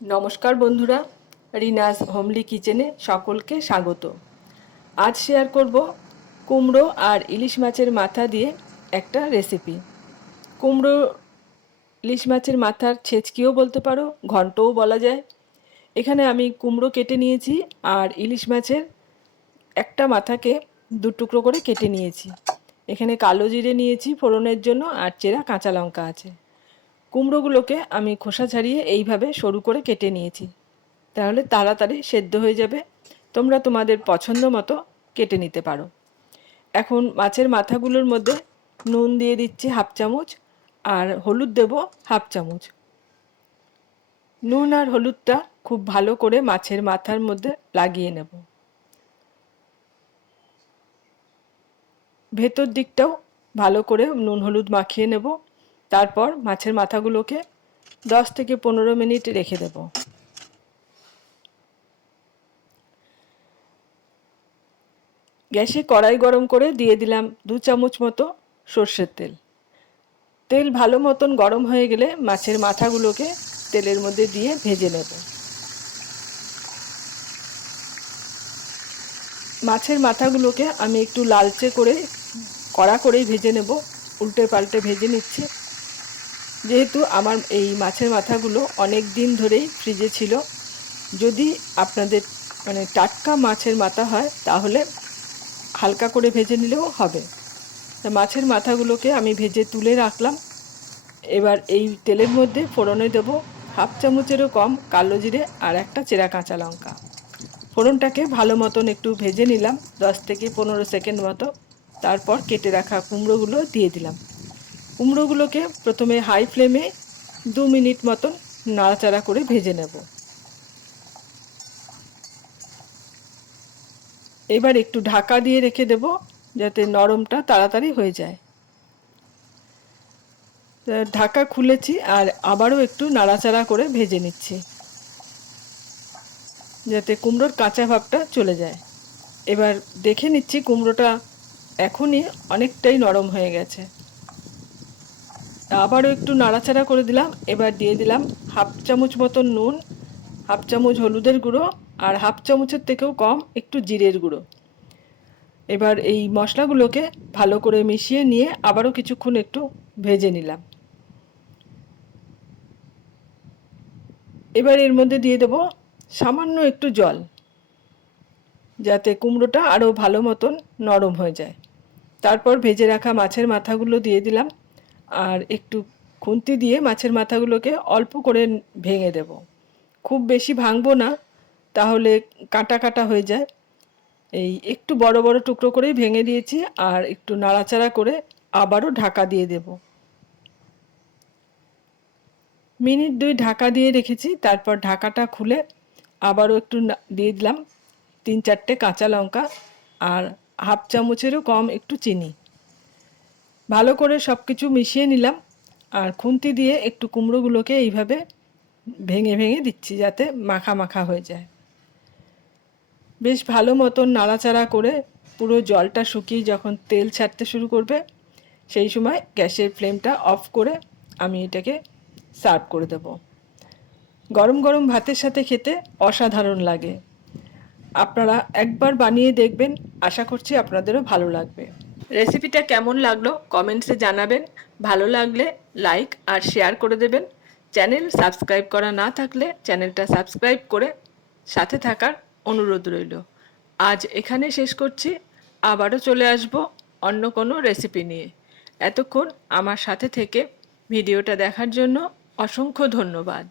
নমস্কার বন্ধুরা, রিনাস হোমলি কিচেনে সকলকে স্বাগত। আজ শেয়ার করব কুমড়ো আর ইলিশ মাছের মাথা দিয়ে একটা রেসিপি। কুমড়ো ইলিশ মাছের মাথার ছেচকিও বলতে পারো, ঘন্টও বলা যায়। এখানে আমি কুমড়ো কেটে নিয়েছি আর ইলিশ মাছের একটা মাথাকে দু টুকরো করে কেটে নিয়েছি। এখানে কালো জিরে নিয়েছি ফোড়নের জন্য আর চেরা কাঁচা লঙ্কা আছে। কুমড়োগুলোকে আমি খোসা ছাড়িয়ে এইভাবে সরু করে কেটে নিয়েছি, তাহলে তাড়াতাড়ি সেদ্ধ হয়ে যাবে। তোমরা তোমাদের পছন্দ মতো কেটে নিতে পারো। এখন মাছের মাথাগুলোর মধ্যে নুন দিয়ে দিচ্ছি হাফ চামচ আর হলুদ দেব হাফ চামচ। নুন আর হলুদটা খুব ভালো করে মাছের মাথার মধ্যে লাগিয়ে নেব। ভেতর দিকটাও ভালো করে নুন হলুদ মাখিয়ে নেব। তারপর মাছের মাথাগুলোকে 10 থেকে 15 মিনিট রেখে দেব। গ্যাসে কড়াই গরম করে দিয়ে দিলাম 2 চামচ মতো সর্ষের তেল। তেল ভালো মতন গরম হয়ে গেলে মাছের মাথাগুলোকে তেলের মধ্যে দিয়ে ভেজে নেব। মাছের মাথাগুলোকে আমি একটু লালচে করে কড়া করেই ভেজে নেব, উল্টে পাল্টে ভেজে নিচ্ছি। যেহেতু আমার এই মাছের মাথাগুলো অনেক দিন ধরেই ফ্রিজে ছিল, যদি আপনাদের টাটকা মাছের মাথা হয় তাহলে হালকা করে ভেজে নিলেও হবে। মাছের মাথাগুলোকে আমি ভেজে তুলে রাখলাম। এবার এই তেলের মধ্যে ফোড়নে দেব হাফ চামচেরও কম কালো জিরে আর একটা চেরা কাঁচা লঙ্কা। ফোড়নটাকে ভালো মতন একটু ভেজে নিলাম 10 থেকে 15 সেকেন্ড মতো। তারপর কেটে রাখা কুমড়োগুলো দিয়ে দিলাম। কুমড়োগুলোকে প্রথমে হাই ফ্লেমে 2 মিনিট মতন নাড়াচাড়া করে ভেজে নেব। এবার একটু ঢাকা দিয়ে রেখে দেব যাতে নরমটা তাড়াতাড়ি হয়ে যায়। ঢাকা খুলেছি আর আবারও একটু নাড়াচাড়া করে ভেজে নিচ্ছি যাতে কুমড়োর কাঁচা ভাবটা চলে যায়। এবার দেখে নিচ্ছি কুমড়োটা এখনই অনেকটাই নরম হয়ে গেছে। আবারও একটু নাড়াচাড়া করে দিলাম। এবার দিয়ে দিলাম হাফ চামচ মতন নুন, হাফ চামচ হলুদের গুঁড়ো আর হাফ চামচের থেকেও কম একটু জিরের গুঁড়ো। এবার এই মশলাগুলোকে ভালো করে মিশিয়ে নিয়ে আবারও কিছুক্ষণ একটু ভেজে নিলাম। এবার এর মধ্যে দিয়ে দেব সামান্য একটু জল, যাতে কুমড়োটা আরও ভালো মতন নরম হয়ে যায়। তারপর ভেজে রাখা মাছের মাথাগুলো দিয়ে দিলাম আর একটু খুন্তি দিয়ে মাছের মাথাগুলোকে অল্প করে ভেঙে দেব। খুব বেশি ভাঙবো না, তাহলে কাটা কাটা হয়ে যায়। এই একটু বড় বড় টুকরো করেই ভেঙে দিয়েছি আর একটু নাড়াচাড়া করে আবারও ঢাকা দিয়ে দেব। মিনিট 2 ঢাকা দিয়ে রেখেছি। তারপর ঢাকাটা খুলে আবারও একটু দিয়ে দিলাম 3-4টে কাঁচা লঙ্কা আর হাফ চামচেরও কম একটু চিনি। ভালো করে সব কিছু মিশিয়ে নিলাম আর খুন্তি দিয়ে একটু কুমড়োগুলোকে এইভাবে ভেঙে ভেঙে দিচ্ছি যাতে মাখা মাখা হয়ে যায়। বেশ ভালো মতন নাড়াচাড়া করে পুরো জলটা শুকিয়ে যখন তেল ছাড়তে শুরু করবে, সেই সময় গ্যাসের ফ্লেমটা অফ করে আমি এটাকে সার্ভ করে দেব। গরম গরম ভাতের সাথে খেতে অসাধারণ লাগে। আপনারা একবার বানিয়ে দেখবেন, আশা করছি আপনাদেরও ভালো লাগবে। রেসিপিটা কেমন লাগলো কমেন্টসে জানাবেন। ভালো লাগলে লাইক আর শেয়ার করে দেবেন। চ্যানেল সাবস্ক্রাইব করা না থাকলে চ্যানেলটা সাবস্ক্রাইব করে সাথে থাকার অনুরোধ রইল। আজ এখানে শেষ করছি, আবারও চলে আসব অন্য কোনো রেসিপি নিয়ে। এতক্ষণ আমার সাথে থেকে ভিডিওটা দেখার জন্য অসংখ্য ধন্যবাদ।